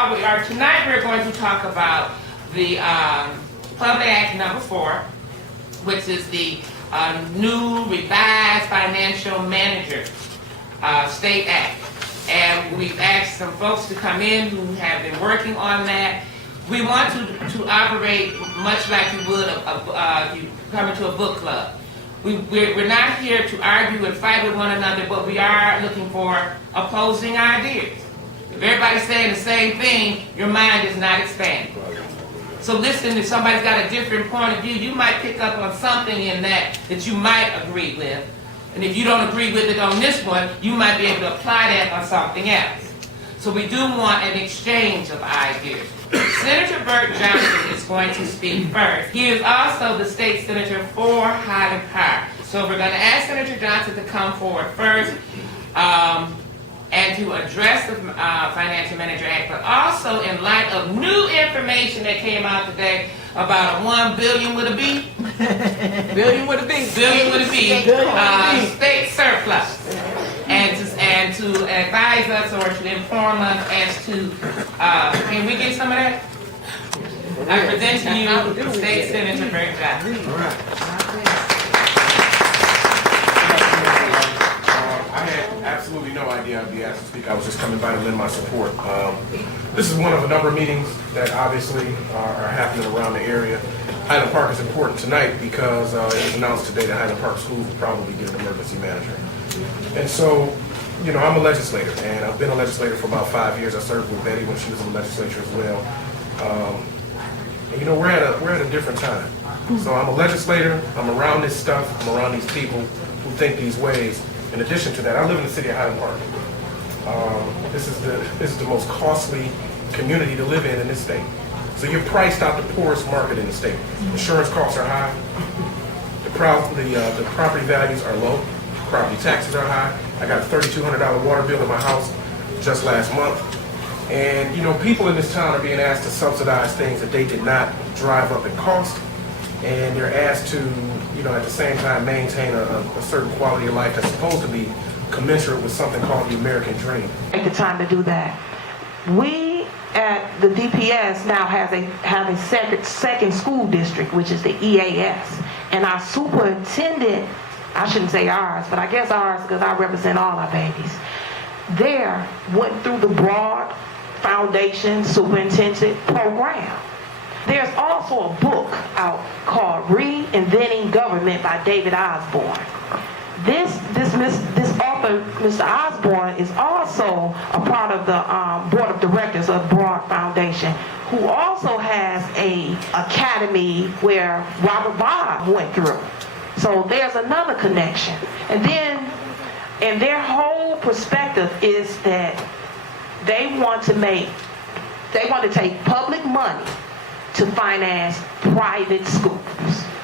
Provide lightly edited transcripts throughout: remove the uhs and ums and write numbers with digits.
Tonight we're going to talk about the Public Act number 4, which is the new revised financial manager state act. And we've asked some folks to come in who have been working on that. We want to operate much like you would if you come into a book club. We're not here to argue and fight with one another, but we are looking for opposing ideas. If everybody's saying the same thing, your mind is not expanding. So listen, if somebody's got a different point of view, you might pick up on something in that you might agree with. And if you don't agree with it on this one, you might be able to apply that on something else. So we do want an exchange of ideas. Senator Burt Johnson is going to speak first. He is also the state senator for Highland Park. So we're going to ask Senator Johnson to come forward first and to address the Financial Manager Act, but also in light of new information that came out today about a $1 billion with a B. Billion with a B. Billion with a B. State surplus. And to advise us or to inform us as to, can we get some of that? I present to you State Senator Burt Johnson. I had absolutely no idea I'd be asked to speak. I was just coming by to lend my support. This is one of a number of meetings that obviously are happening around the area. Highland Park is important tonight because it was announced today that Highland Park Schools will probably get an emergency manager. And so, you know, I'm a legislator, and I've been a legislator for about 5 years. I served with Betty when she was in the legislature as well. And, you know, we're at a different time. So I'm a legislator. I'm around this stuff. I'm around these people who think these ways. In addition to that, I live in the city of Highland Park. This is the most costly community to live in this state. So you're priced out the poorest market in the state. Insurance costs are high. The property values are low. Property taxes are high. I got a $3,200 water bill in my house just last month. And you know, people in this town are being asked to subsidize things that they did not drive up in cost. And they're asked to, you know, at the same time maintain a certain quality of life that's supposed to be commensurate with something called the American dream. Take the time to do that. We at the DPS now have a second school district, which is the EAS. And our superintendent, I shouldn't say ours, but I guess ours because I represent all our babies, there went through the broad foundation superintendent program. There's also a book out called Reinventing Government by David Osborne. This author, Mr. Osborne, is also a part of the board of directors of Broad Foundation, who also has a academy where Robert Bob went through. So there's another connection. And their whole perspective is that they want to take public money to finance private schools.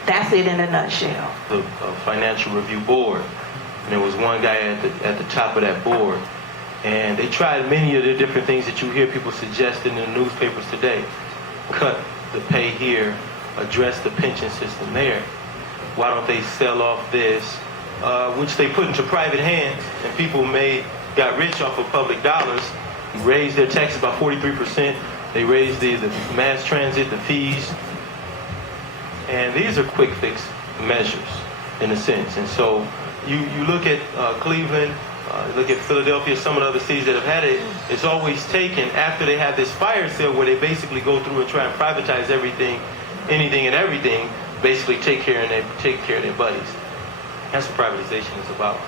That's it in a nutshell. The Financial Review Board, and there was one guy at the top of that board, and they tried many of the different things that you hear people suggesting in the newspapers today. Cut the pay here, address the pension system there. Why don't they sell off this, which they put into private hands, and people got rich off of public dollars, raised their taxes by 43%. They raised the mass transit, the fees, and these are quick fix measures in a sense. And so you look at Cleveland, look at Philadelphia, some of the other cities that have had it, it's always taken after they have this fire sale where they basically go through and try and privatize everything, anything and everything, basically take care of their buddies. That's what privatization is about.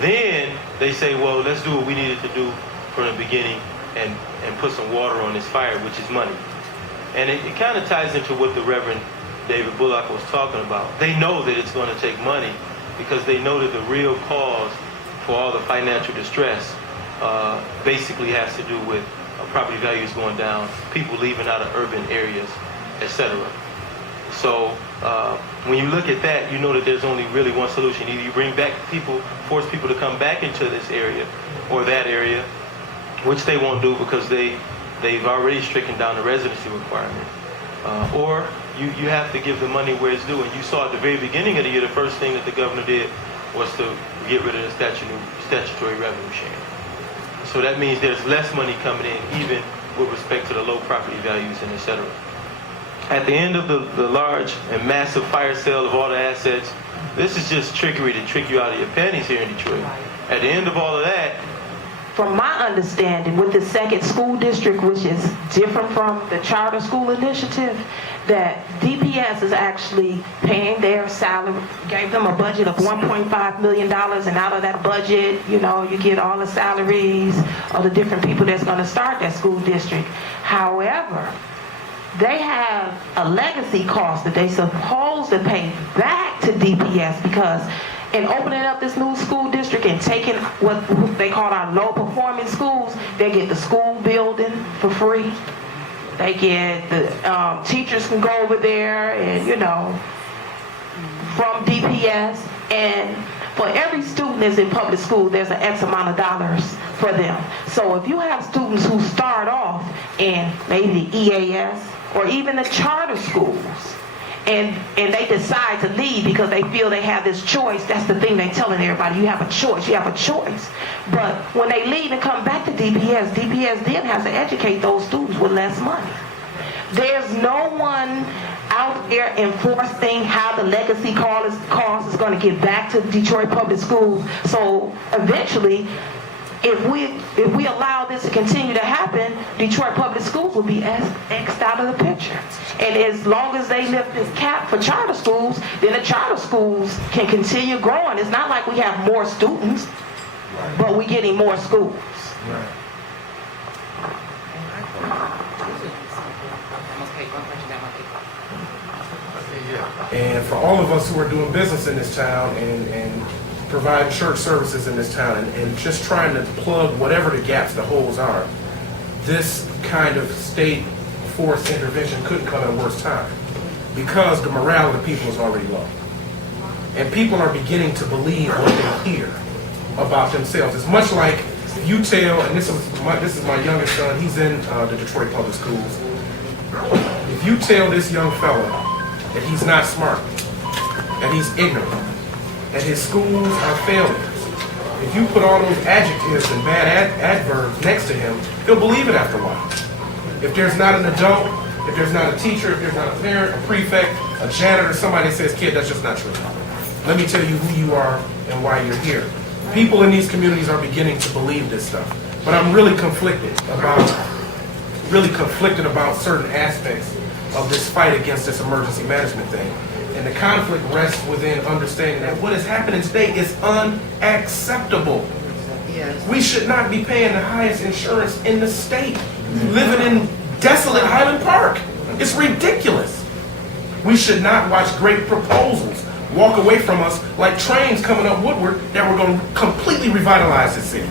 Then they say, well, let's do what we needed to do from the beginning and put some water on this fire, which is money. And it kind of ties into what the Reverend David Bullock was talking about. They know that it's going to take money because they know that the real cause for all the financial distress basically has to do with property values going down, people leaving out of urban areas, etc. So when you look at that, you know that there's only really one solution. Either you bring back people, force people to come back into this area or that area, which they won't do because they've already stricken down the residency requirement. Or you have to give the money where it's due. And you saw at the very beginning of the year, the first thing that the governor did was to get rid of the statutory revenue sharing. So that means there's less money coming in, even with respect to the low property values and et cetera. At the end of the large and massive fire sale of all the assets, this is just trickery to trick you out of your pennies here in Detroit. At the end of all of that, From my understanding, with the second school district, which is different from the charter school initiative, that DPS is actually paying their salary, gave them a budget of $1.5 million, and out of that budget, you get all the salaries of the different people that's going to start that school district. However, they have a legacy cost that they supposed to pay back to DPS, because in opening up this new school district and taking what they call our low performing schools, they get the school building for free. They get the teachers can go over there and from DPS, and for every student that's in public school, there's an X amount of dollars for them. So if you have students who start off in maybe the EAS or even the charter schools, and they decide to leave because they feel they have this choice, that's the thing they're telling everybody, you have a choice. But when they leave and come back to DPS then has to educate those students with less money. There's no one out there enforcing how the legacy cost is going to get back to Detroit Public Schools. So eventually, if we allow this to continue to happen, Detroit Public Schools will be X'd out of the picture. And as long as they lift this cap for charter schools, then the charter schools can continue growing. It's not like we have more students, but we're getting more schools. Right. And for all of us who are doing business in this town and providing church services in this town and just trying to plug whatever the gaps, the holes are, this kind of state force intervention couldn't come at a worse time, because the morale of the people is already low. And people are beginning to believe what they hear about themselves. It's much like you tell, and this is my youngest son, he's in the Detroit Public Schools. If you tell this young fella that he's not smart, that he's ignorant, that his schools are failures, if you put all those adjectives and bad adverbs next to him, he'll believe it after a while. If there's not an adult, if there's not a teacher, if there's not a parent, a prefect, a janitor, somebody says, kid, that's just not true. Let me tell you who you are and why you're here. People in these communities are beginning to believe this stuff. But I'm really conflicted about certain aspects of this fight against this emergency management thing. And the conflict rests within understanding that what is happening today is unacceptable. Yes. We should not be paying the highest insurance in the state, living in desolate Highland Park. It's ridiculous. We should not watch great proposals walk away from us like trains coming up Woodward that were going to completely revitalize this city.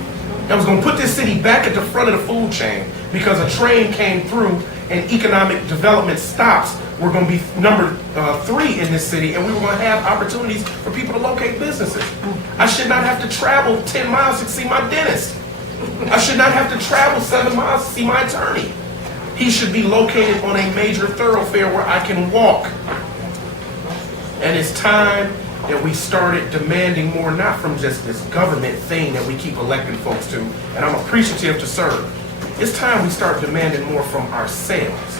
That was going to put this city back at the front of the food chain because a train came through and economic development stops were going to be number 3 in this city, and we were going to have opportunities for people to locate businesses. I should not have to travel 10 miles to see my dentist. I should not have to travel 7 miles to see my attorney. He should be located on a major thoroughfare where I can walk. And it's time that we started demanding more, not from just this government thing that we keep electing folks to, and I'm appreciative to serve. It's time we start demanding more from ourselves.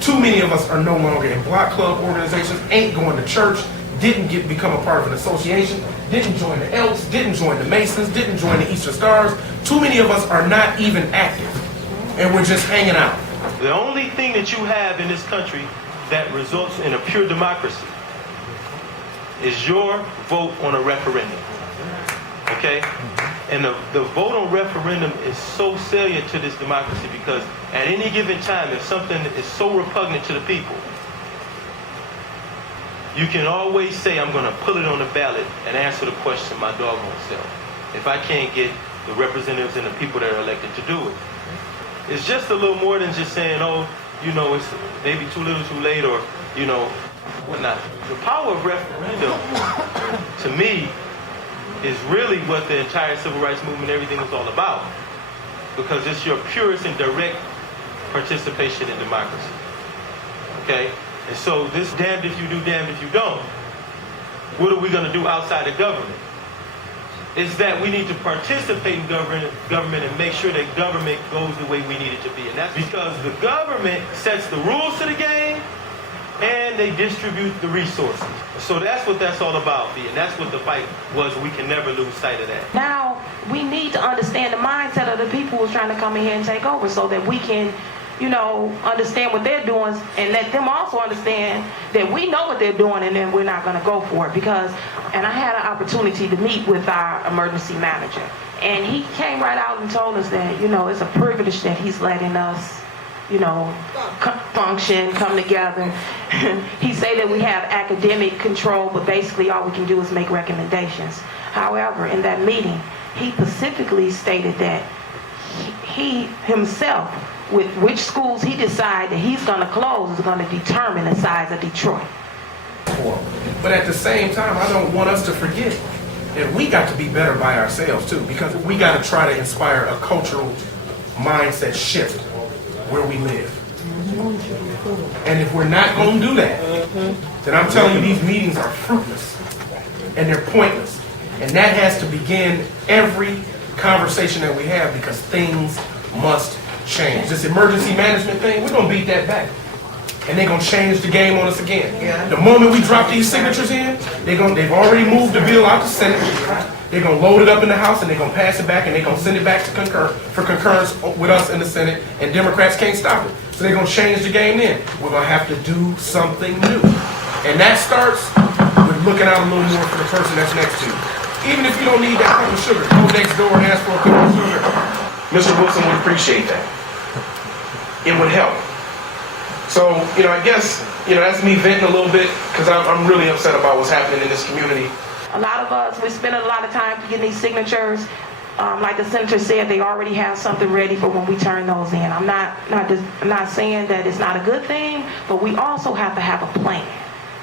Too many of us are no longer in block club organizations, ain't going to church, didn't become a part of an association, didn't join the Elks, didn't join the Masons, didn't join the Eastern Stars. Too many of us are not even active, and we're just hanging out. The only thing that you have in this country that results in a pure democracy is your vote on a referendum. Okay? And the vote on referendum is so salient to this democracy because at any given time, if something is so repugnant to the people, you can always say, I'm going to put it on the ballot and answer the question my doggone self, if I can't get the representatives and the people that are elected to do it. It's just a little more than just saying, oh, it's maybe too little too late, or, whatnot. The power of referendum, to me, is really what the entire civil rights movement, everything was all about. Because it's your purest and direct participation in democracy. Okay? And so this damned if you do, damned if you don't. What are we going to do outside of government? is that we need to participate in government and make sure that government goes the way we need it to be. And that's because the government sets the rules to the game and they distribute the resources. So that's what that's all about, V. And that's what the fight was. We can never lose sight of that. Now, we need to understand the mindset of the people who's trying to come in here and take over so that we can, you know, understand what they're doing and let them also understand that we know what they're doing and then we're not going to go for it. Because, and I had an opportunity to meet with our emergency manager, and he came right out and told us that, you know, it's a privilege that he's letting us, you know, function, come together. He say that we have academic control, but basically all we can do is make recommendations. However, in that meeting, he specifically stated that he himself, with which schools he decide that he's going to close, is going to determine the size of Detroit. But at the same time, I don't want us to forget that we got to be better by ourselves too, because we got to try to inspire a cultural mindset shift where we live. And if we're not going to do that, then I'm telling you, these meetings are fruitless and they're pointless. And that has to begin every conversation that we have, because things must change. This emergency management thing, we're going to beat that back. And they're going to change the game on us again. The moment we drop these signatures in, they've already moved the bill out the Senate. They're going to load it up in the House and they're going to pass it back, and they're going to send it back to concurrence with us in the Senate, and Democrats can't stop it. So they're going to change the game then. We're going to have to do something new. And that starts with looking out a little more for the person that's next to you. Even if you don't need that cup of sugar, go next door and ask for a cup of sugar. Mr. Wilson would appreciate that. It would help. So, you know, I guess, you know, that's me venting a little bit, because I'm really upset about what's happening in this community. A lot of us, we spend a lot of time getting these signatures. Like the senator said, they already have something ready for when we turn those in. I'm not saying that it's not a good thing, but we also have to have a plan.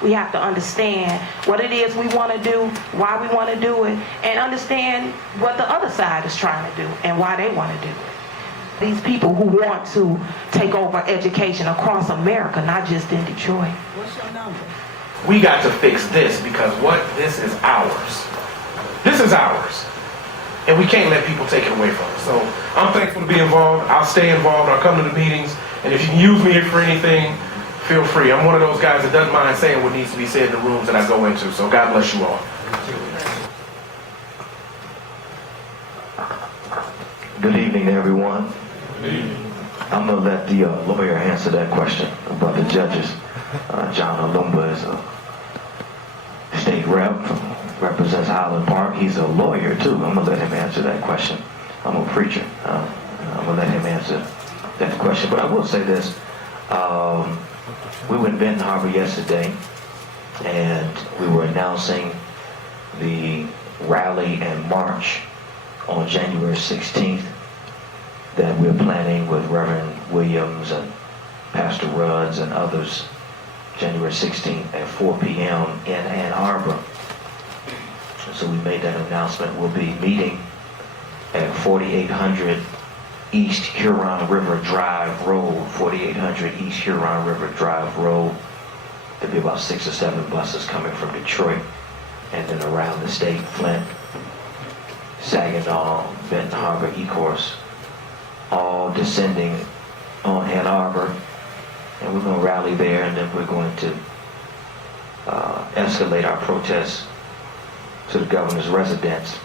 We have to understand what it is we want to do, why we want to do it, and understand what the other side is trying to do and why they want to do it. These people who want to take over education across America, not just in Detroit. What's your number? We got to fix this, because this is ours. This is ours. And we can't let people take it away from us. So I'm thankful to be involved. I'll stay involved. I'll come to the meetings. And if you can use me for anything, feel free. I'm one of those guys that doesn't mind saying what needs to be said in the rooms that I go into. So God bless you all. Good evening, everyone. I'm going to let the lawyer answer that question about the judges. John Alumba is a state rep, represents Highland Park. He's a lawyer, too. I'm going to let him answer that question. I'm a preacher. I'm going to let him answer that question. But I will say this. We were in Benton Harbor yesterday, and we were announcing the rally and march on January 16th that we're planning with Reverend Williams and Pastor Rudds and others, January 16th at 4 p.m. in Ann Arbor. So we made that announcement. We'll be meeting at 4800 East Huron River Drive Road, 4800 East Huron River Drive Road. There'll be about 6 or 7 buses coming from Detroit and then around the state, Flint, Saginaw, Benton Harbor, Ecorse, all descending on Ann Arbor. And we're going to rally there, and then we're going to escalate our protests to the governor's residence